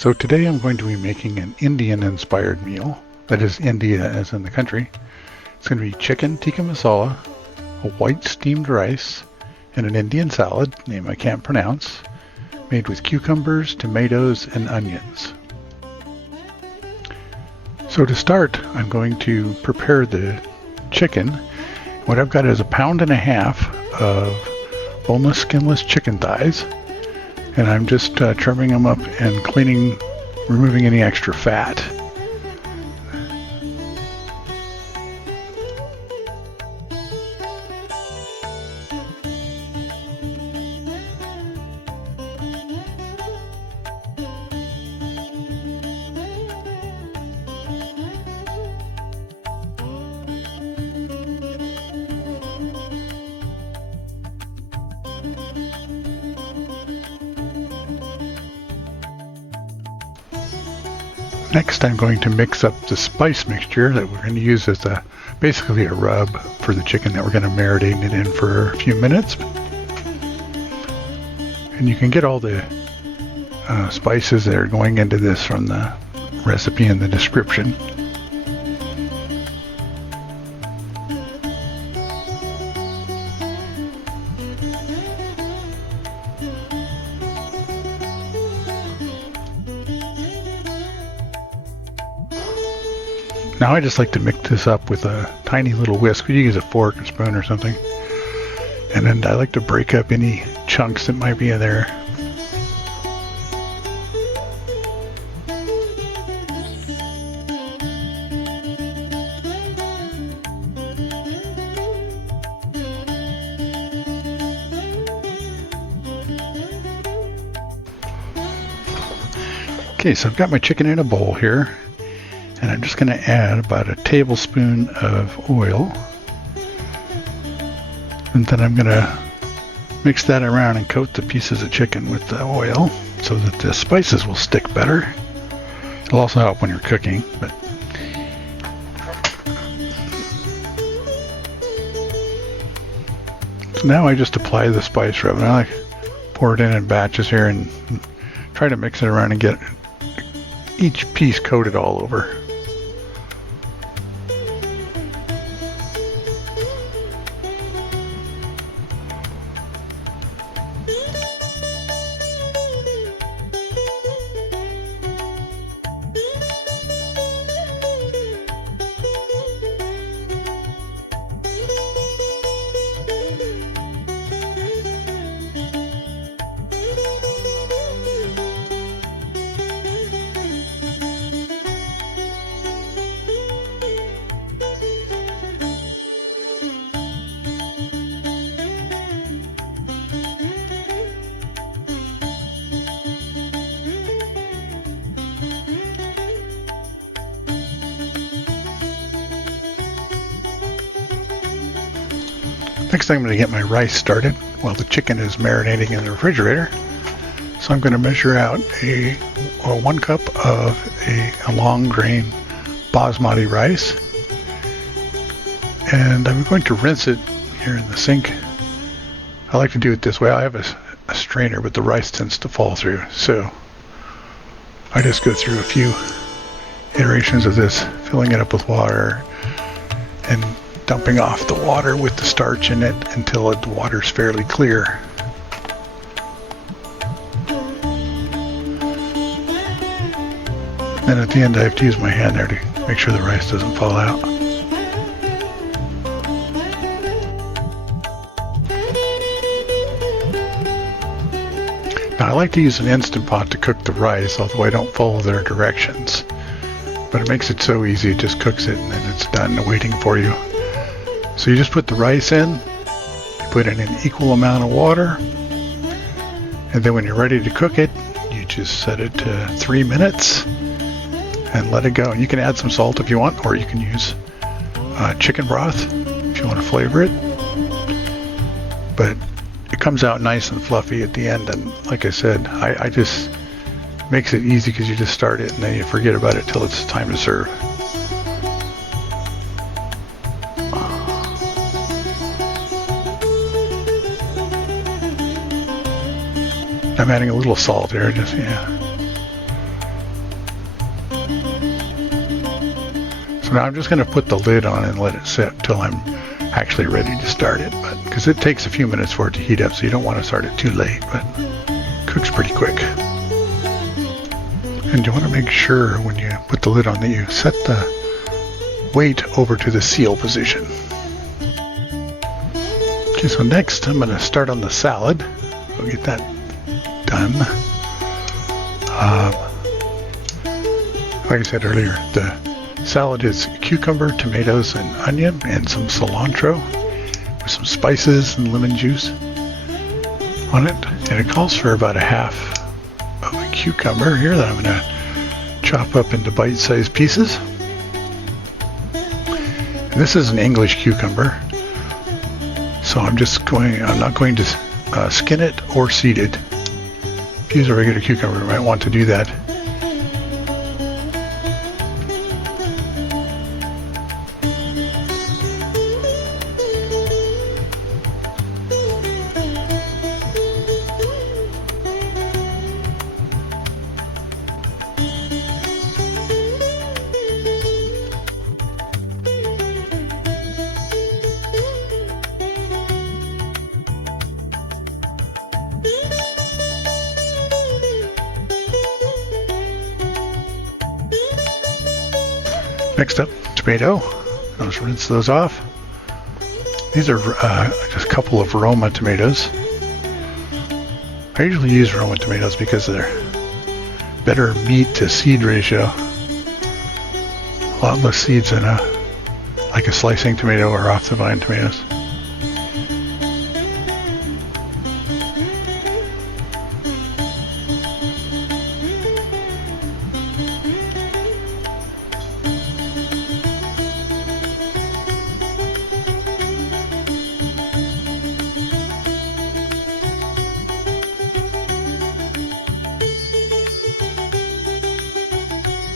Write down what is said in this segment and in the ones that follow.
So today I'm going to be making an Indian-inspired meal. That is, India as in the country. It's going to be chicken tikka masala, a white steamed rice, and an Indian salad, name I can't pronounce, made with cucumbers, tomatoes, and onions. So to start, I'm going to prepare the chicken. What I've got is 1.5 pounds of boneless, skinless chicken thighs. And I'm just trimming them up and cleaning, removing any extra fat. Next, I'm going to mix up the spice mixture that we're going to use as basically a rub for the chicken that we're going to marinate it in for a few minutes. And you can get all the spices that are going into this from the recipe in the description. Now I just like to mix this up with a tiny little whisk. You use a fork or spoon or something. And then I like to break up any chunks that might be in there. Okay, so I've got my chicken in a bowl here. And I'm just going to add about a tablespoon of oil. And then I'm going to mix that around and coat the pieces of chicken with the oil so that the spices will stick better. It'll also help when you're cooking. But so now I just apply the spice rub. And I pour it in batches here and try to mix it around and get each piece coated all over. Next, I'm going to get my rice started while the chicken is marinating in the refrigerator. So I'm going to measure out a 1 cup of a long grain basmati rice. And I'm going to rinse it here in the sink. I like to do it this way. I have a strainer, but the rice tends to fall through. So I just go through a few iterations of this, filling it up with water and dumping off the water with the starch in it until the water's fairly clear. And at the end I have to use my hand there to make sure the rice doesn't fall out. Now I like to use an Instant Pot to cook the rice, although I don't follow their directions. But it makes it so easy, it just cooks it and then it's done waiting for you. So you just put the rice in, you put in an equal amount of water, and then when you're ready to cook it, you just set it to 3 minutes and let it go. And you can add some salt if you want, or you can use chicken broth if you want to flavor it. But it comes out nice and fluffy at the end, and like I said, I just makes it easy because you just start it and then you forget about it till it's time to serve. I'm adding a little salt there, just, yeah. So now I'm just going to put the lid on and let it sit till I'm actually ready to start it, but because it takes a few minutes for it to heat up, so you don't want to start it too late, but it cooks pretty quick. And you want to make sure when you put the lid on that you set the weight over to the seal position. Okay, so next I'm going to start on the salad. We'll get that done. Like I said earlier, the salad is cucumber, tomatoes, and onion, and some cilantro with some spices and lemon juice on it. And it calls for about a half of a cucumber here that I'm going to chop up into bite-sized pieces. And this is an English cucumber, so I'm not going to skin it or seed it. If you use a regular cucumber, you might want to do that. Next up, tomato. I'll just rinse those off. These are just a couple of Roma tomatoes. I usually use Roma tomatoes because of their better meat to seed ratio. A lot less seeds than like a slicing tomato or off the vine tomatoes.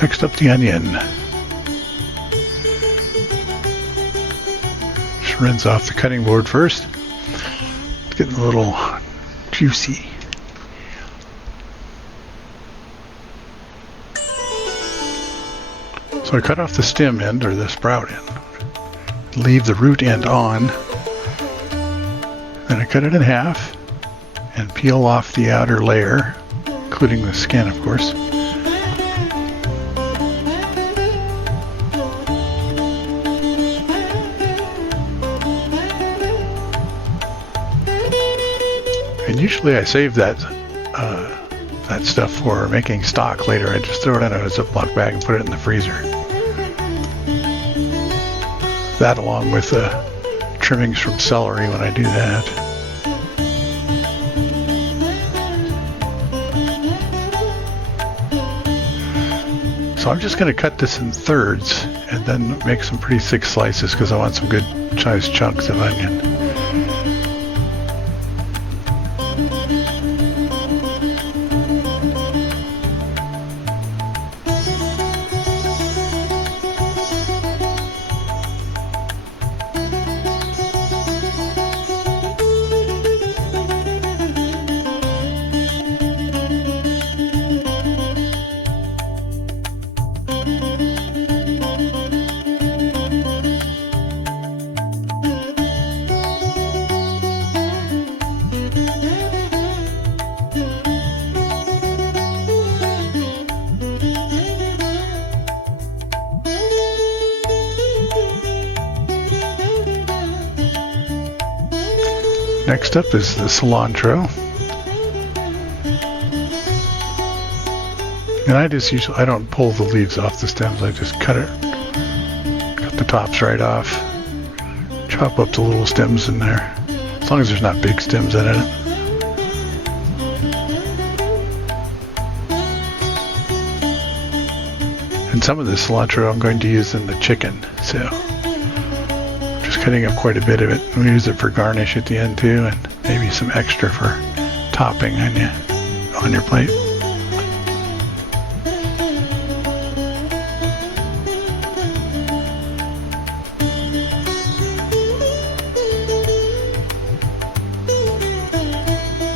Next up, the onion. Just rinse off the cutting board first. It's getting a little juicy. So I cut off the stem end, or the sprout end. Leave the root end on. Then I cut it in half and peel off the outer layer, including the skin, of course. And usually I save that stuff for making stock later. I just throw it in a Ziploc bag and put it in the freezer. That along with trimmings from celery when I do that. So I'm just going to cut this in thirds and then make some pretty thick slices because I want some good sized chunks of onion. Next up is the cilantro. And I don't pull the leaves off the stems, I just cut the tops right off. Chop up the little stems in there, as long as there's not big stems in it. And some of this cilantro I'm going to use in the chicken, so cutting up quite a bit of it. We use it for garnish at the end too, and maybe some extra for topping on your plate.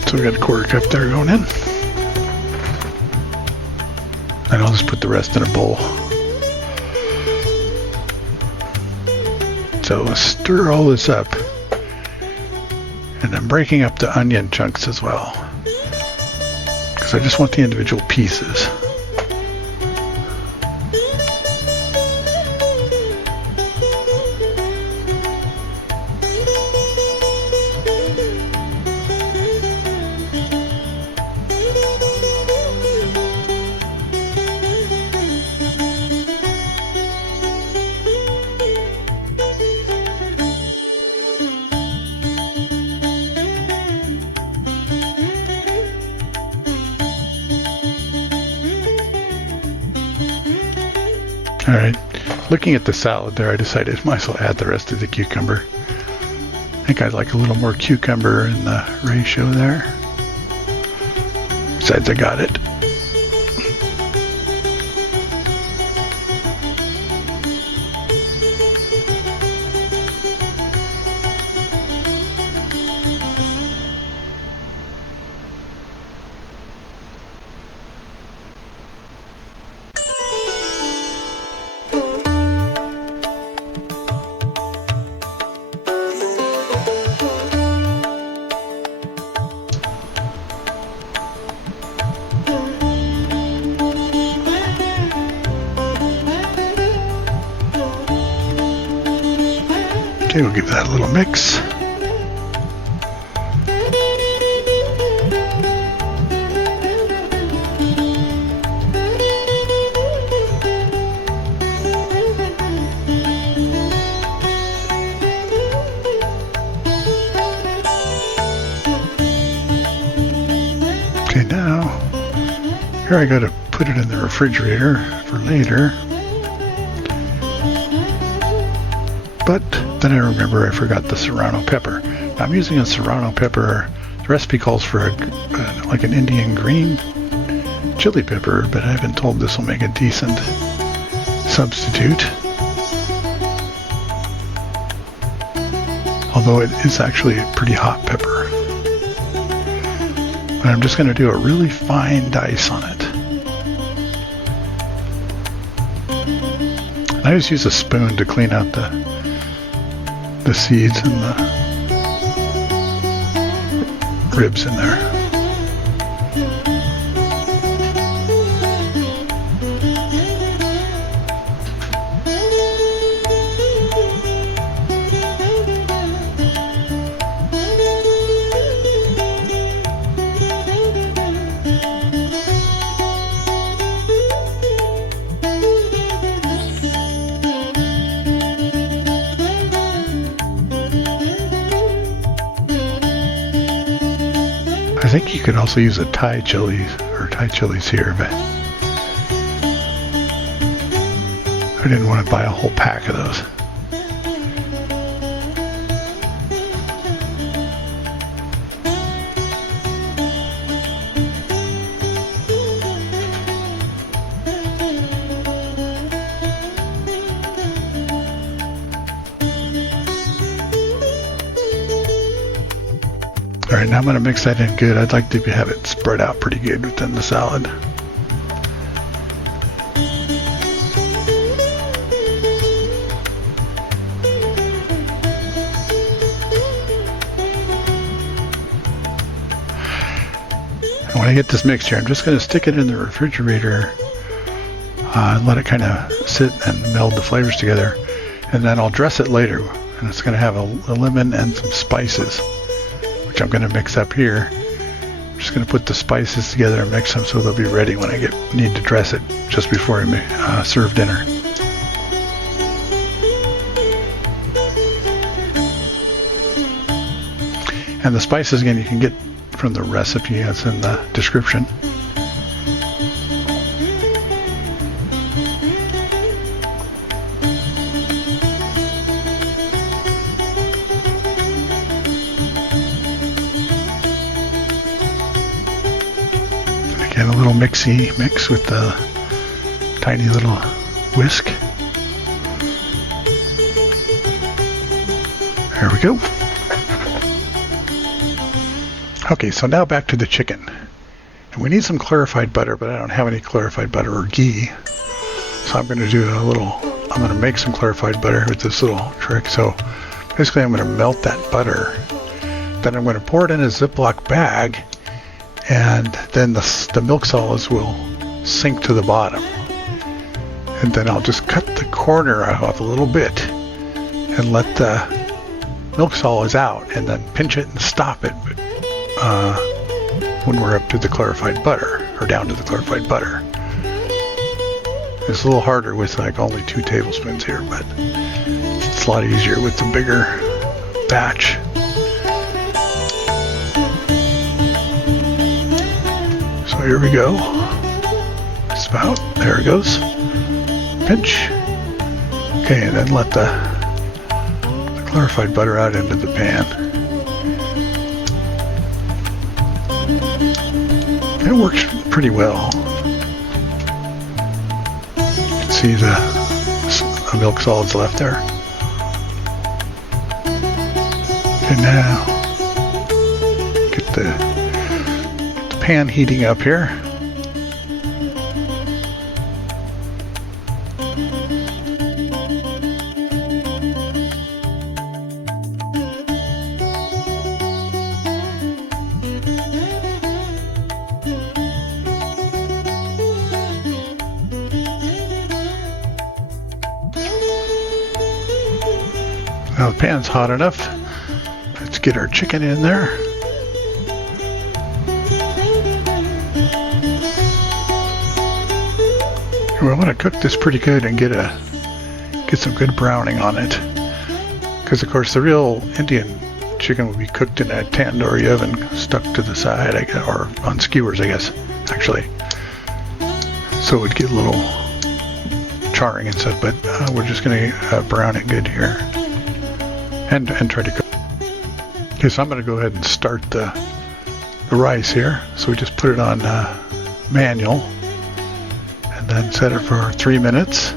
So we got a quarter cup there going in, and I'll just put the rest in a bowl. So stir all this up. And I'm breaking up the onion chunks as well, because I just want the individual pieces. Alright, looking at the salad there, I decided I might as well add the rest of the cucumber. I think I'd like a little more cucumber in the ratio there. Besides, I got it. Okay, we'll give that a little mix. Okay, now here I got to put it in the refrigerator for later. But then I remember I forgot the serrano pepper. Now I'm using a serrano pepper. The recipe calls for like an Indian green chili pepper, but I've been told this will make a decent substitute. Although it is actually a pretty hot pepper. But I'm just going to do a really fine dice on it. I just use a spoon to clean out the seeds and the ribs in there. I think you could also use a Thai chilies here, but I didn't want to buy a whole pack of those. Alright, now I'm going to mix that in good. I'd like to have it spread out pretty good within the salad. And when I get this mixture, I'm just going to stick it in the refrigerator and let it kind of sit and meld the flavors together. And then I'll dress it later. And it's going to have a lemon and some spices, which I'm going to mix up here. I'm just going to put the spices together and mix them so they'll be ready when I need to dress it just before I serve dinner. And the spices, again, you can get from the recipe that's in the description. And a little mix with the tiny little whisk. There we go. Okay, so now back to the chicken. And we need some clarified butter, but I don't have any clarified butter or ghee. So I'm going to do a little I'm going to make some clarified butter with this little trick. So basically I'm going to melt that butter. Then I'm going to pour it in a Ziploc bag, and then the milk solids will sink to the bottom. And then I'll just cut the corner off a little bit and let the milk solids out, and then pinch it and stop it when we're up to the clarified butter, or down to the clarified butter. It's a little harder with like only 2 tablespoons here, but it's a lot easier with the bigger batch. So here we go. Spout, there it goes. Pinch. Okay, and then let the clarified butter out into the pan. It works pretty well. You can see the milk solids left there. And now get the pan heating up here. Now the pan's hot enough. Let's get our chicken in there. We want to cook this pretty good and get some good browning on it. Because of course the real Indian chicken would be cooked in a tandoori oven, stuck to the side, I guess, or on skewers, I guess, actually. So it would get a little charring and stuff, but we're just going to brown it good here. And try to cook. Okay, so I'm going to go ahead and start the rice here. So we just put it on manual, and then set it for 3 minutes.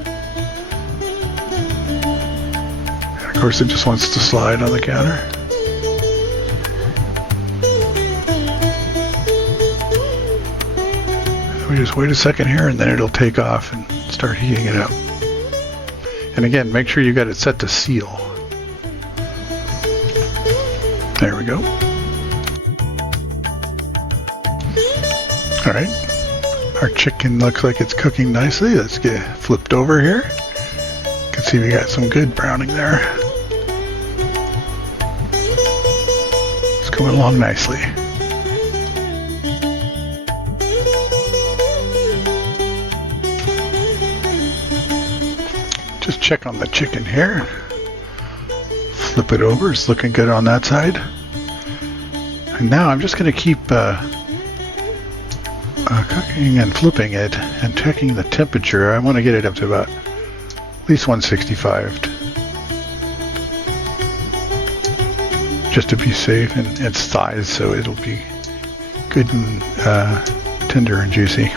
And of course it just wants to slide on the counter. And we just wait a second here, and then it'll take off and start heating it up. And again, make sure you got it set to seal. There we go. All right, our chicken looks like it's cooking nicely. Let's get it flipped over here. You can see we got some good browning there. It's coming along nicely. Just check on the chicken here. Flip it over, it's looking good on that side. And now I'm just going to keep cooking and flipping it and checking the temperature. I want to get it up to about at least 165, just to be safe, and its size, so it'll be good and tender and juicy.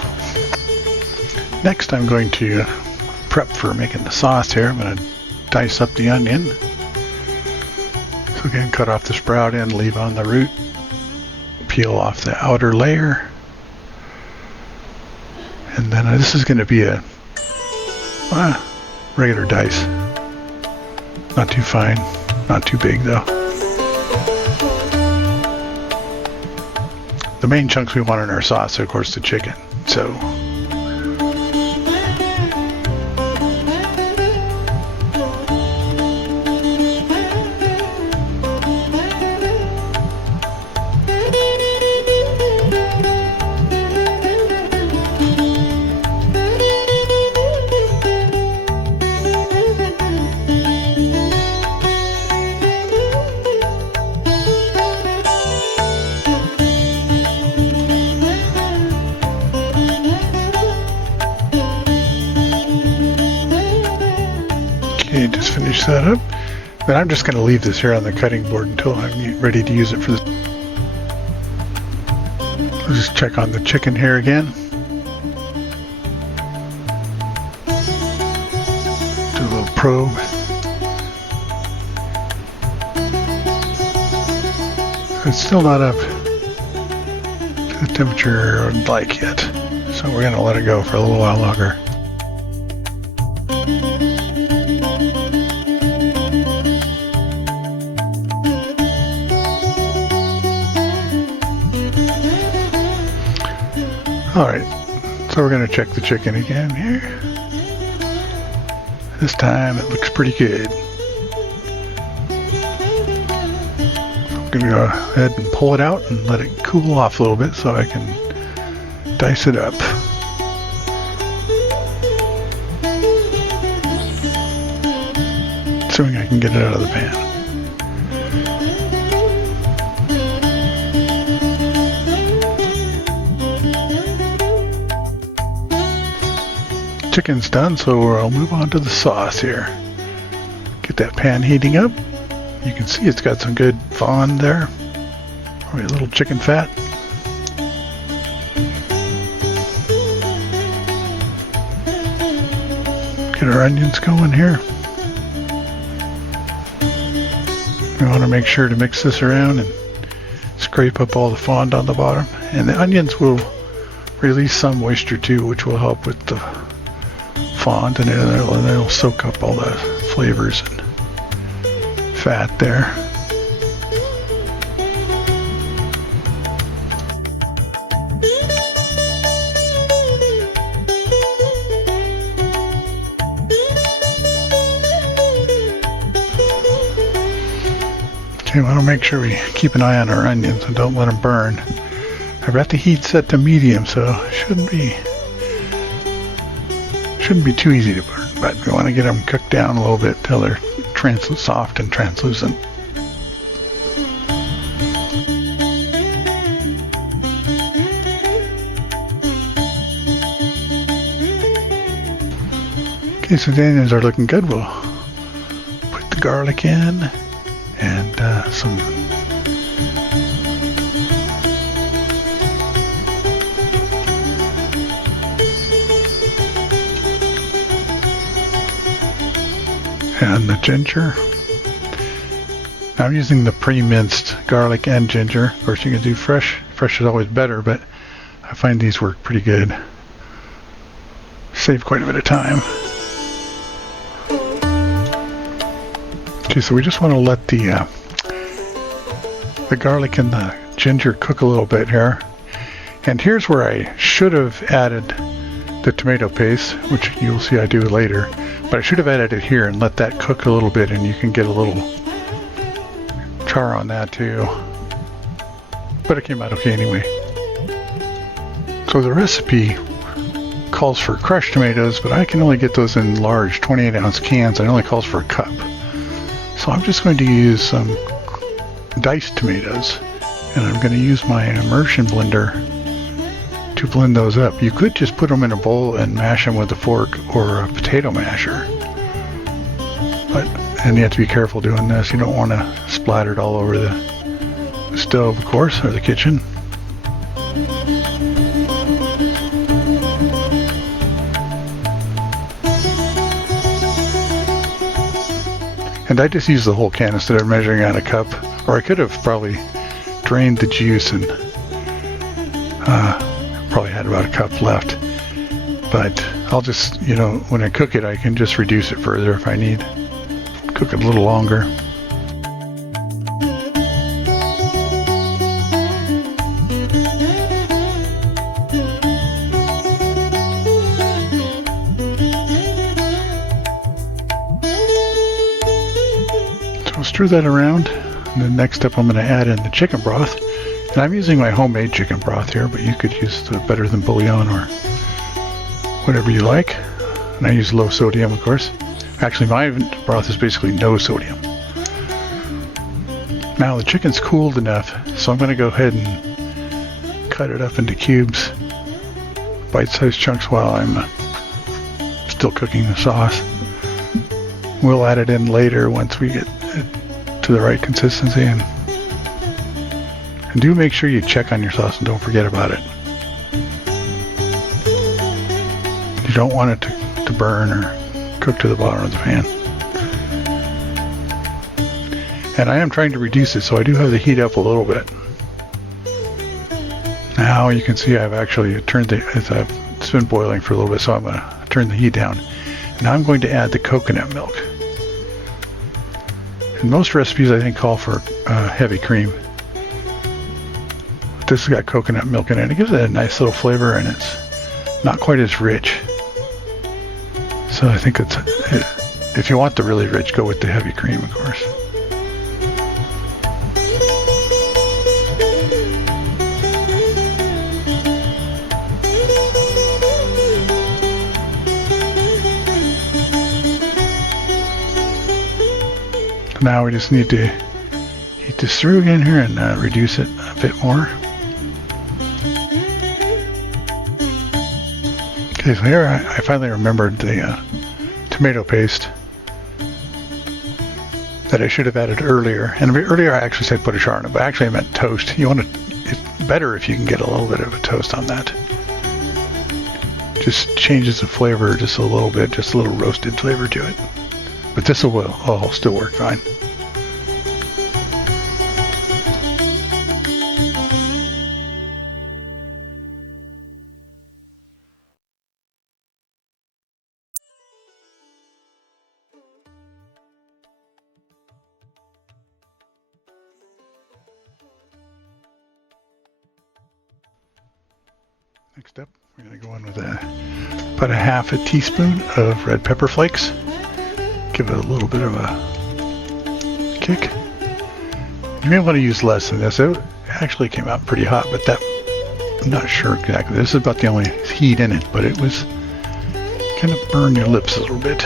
Next I'm going to prep for making the sauce here. I'm going to dice up the onion. So again, cut off the sprout end, leave on the root, peel off the outer layer, and then this is going to be a regular dice. Not too fine, not too big though. The main chunks we want in our sauce are of course the chicken. So just finish that up. Then I'm just going to leave this here on the cutting board until I'm ready to use it for this. I'll just check on the chicken here again. Do a little probe. It's still not up to the temperature I'd like yet, so we're going to let it go for a little while longer. Alright, so we're going to check the chicken again here. This time it looks pretty good. I'm going to go ahead and pull it out and let it cool off a little bit so I can dice it up. Assuming I can get it out of the pan. Chicken's done, so I'll move on to the sauce here. Get that pan heating up. You can see it's got some good fond there. Probably a little chicken fat. Get our onions going here. We want to make sure to mix this around and scrape up all the fond on the bottom. And the onions will release some moisture too, which will help with the fond, and it'll soak up all the flavors and fat there. Okay, we want to make sure we keep an eye on our onions and don't let them burn. I've got the heat set to medium, so it shouldn't be too easy to burn, but we want to get them cooked down a little bit till they're soft and translucent. Okay, so the onions are looking good. We'll put the garlic in and some and the ginger. I'm using the pre-minced garlic and ginger. Of course, you can do fresh. Fresh is always better, but I find these work pretty good. Save quite a bit of time. Okay, so we just want to let the garlic and the ginger cook a little bit here. And here's where I should have added the tomato paste, which you'll see I do later. But I should have added it here and let that cook a little bit, and you can get a little char on that too. But it came out okay anyway. So the recipe calls for crushed tomatoes, but I can only get those in large 28-ounce cans, and it only calls for a cup. So I'm just going to use some diced tomatoes, and I'm going to use my immersion blender to blend those up. You could just put them in a bowl and mash them with a fork or a potato masher. And you have to be careful doing this. You don't want to splatter it all over the stove, of course, or the kitchen. And I just use the whole can instead of measuring out a cup. Or I could have probably drained the juice and probably had about a cup left. But I'll just, when I cook it, I can just reduce it further if I need. Cook it a little longer. So stir that around, and then next up I'm going to add in the chicken broth. And I'm using my homemade chicken broth here, but you could use the better than bouillon or whatever you like. And I use low sodium, of course. Actually, my broth is basically no sodium. Now the chicken's cooled enough, so I'm going to go ahead and cut it up into cubes, bite-sized chunks while I'm still cooking the sauce. We'll add it in later once we get it to the right consistency. And do make sure you check on your sauce and don't forget about it. You don't want it to burn or cook to the bottom of the pan. And I am trying to reduce it, so I do have the heat up a little bit. Now you can see I've actually turned it's been boiling for a little bit, so I'm going to turn the heat down. Now I'm going to add the coconut milk. And most recipes I think call for heavy cream. But this has got coconut milk in it. It gives it a nice little flavor, and it's not quite as rich. So I think if you want the really rich, go with the heavy cream, of course. Now we just need to heat this through again here and reduce it a bit more. Okay, so here I finally remembered the tomato paste that I should have added earlier. And earlier I actually said put a char on it, but actually I meant toast. You want to, it's better if you can get a little bit of a toast on that. Just changes the flavor just a little bit, just a little roasted flavor to it. But this will still work fine. Next up, we're going to go in with about a half a teaspoon of red pepper flakes. Give it a little bit of a kick. You may want to use less than this. It actually came out pretty hot, but that, I'm not sure exactly. This is about the only heat in it, but it was kind of burn your lips a little bit.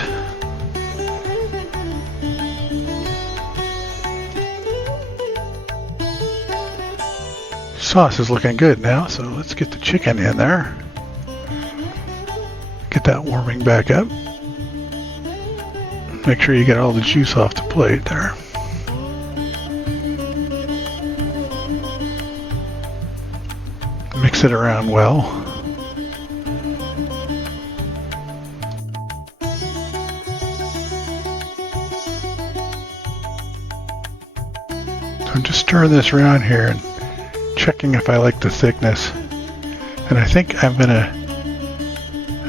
Sauce is looking good now, so let's get the chicken in there. Get that warming back up. Make sure you get all the juice off the plate there. Mix it around well. So I'm just stirring this around here and checking if I like the thickness. And I think I'm gonna,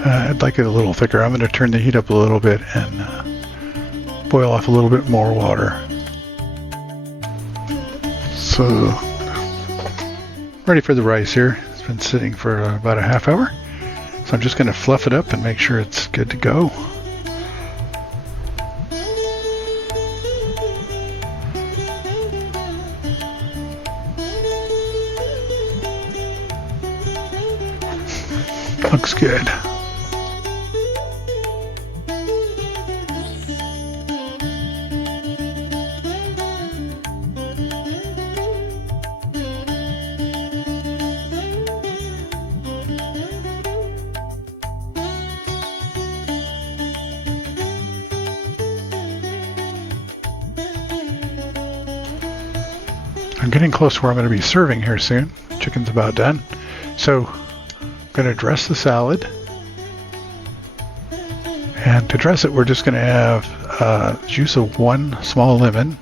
I'd like it a little thicker. I'm gonna turn the heat up a little bit and boil off a little bit more water. So, ready for the rice here. It's been sitting for about a half hour. So I'm just gonna fluff it up and make sure it's good to go. Looks good. I'm getting close to where I'm going to be serving here soon. Chicken's about done. So I'm going to dress the salad. And to dress it, we're just going to have juice of 1 small lemon.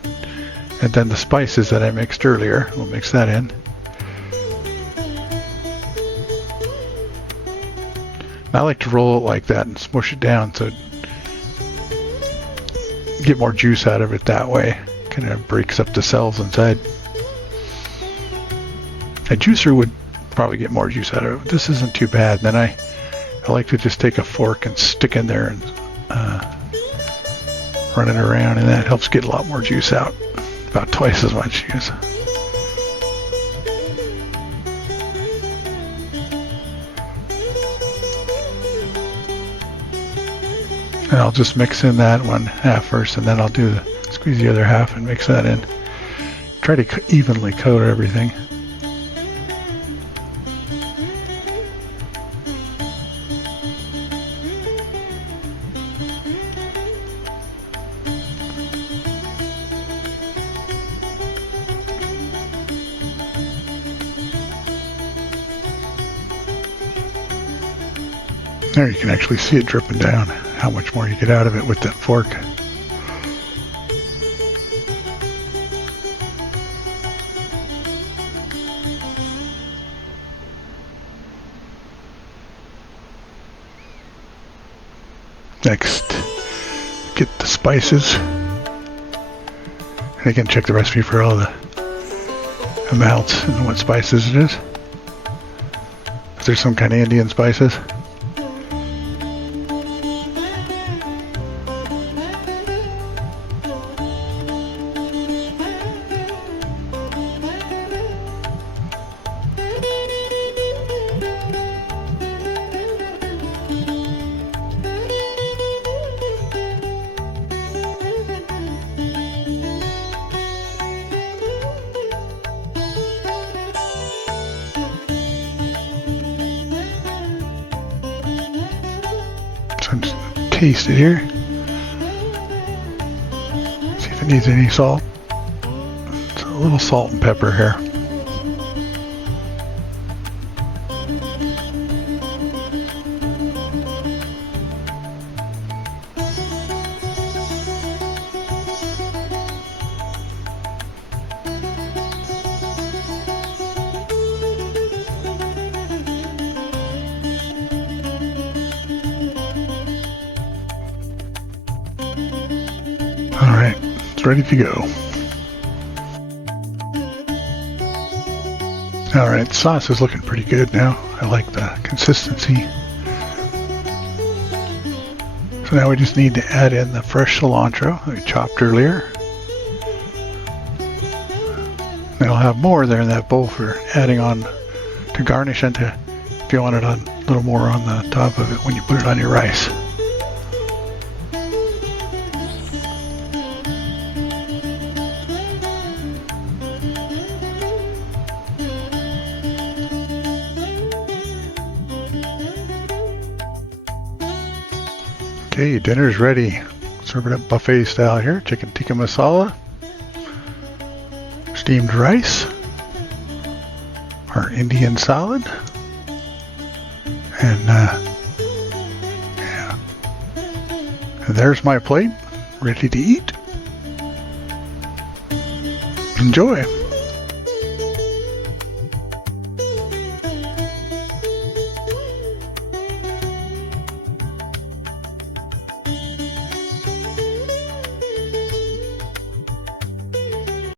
And then the spices that I mixed earlier. We'll mix that in. I like to roll it like that and smush it down so get more juice out of it that way. Kind of breaks up the cells inside. A juicer would probably get more juice out of it. This isn't too bad. Then I like to just take a fork and stick in there and run it around, and that helps get a lot more juice out. About twice as much juice. And I'll just mix in that one half first, and then I'll squeeze the other half and mix that in. Try to evenly coat everything. There you can actually see it dripping down, how much more you get out of it with that fork. Next, get the spices. And again, check the recipe for all the amounts and what spices it is. If there's some kind of Indian spices. Just taste it here. See if it needs any salt. It's a little salt and pepper here. Alright, it's ready to go. Alright, the sauce is looking pretty good now. I like the consistency. So now we just need to add in the fresh cilantro that we chopped earlier. Now I'll have more there in that bowl for adding on to garnish and to, if you want it on a little more on the top of it when you put it on your rice. Okay, your dinner's ready. Serve it up buffet style here. Chicken Tikka Masala, steamed rice, our Indian salad, and yeah. And there's my plate, ready to eat. Enjoy.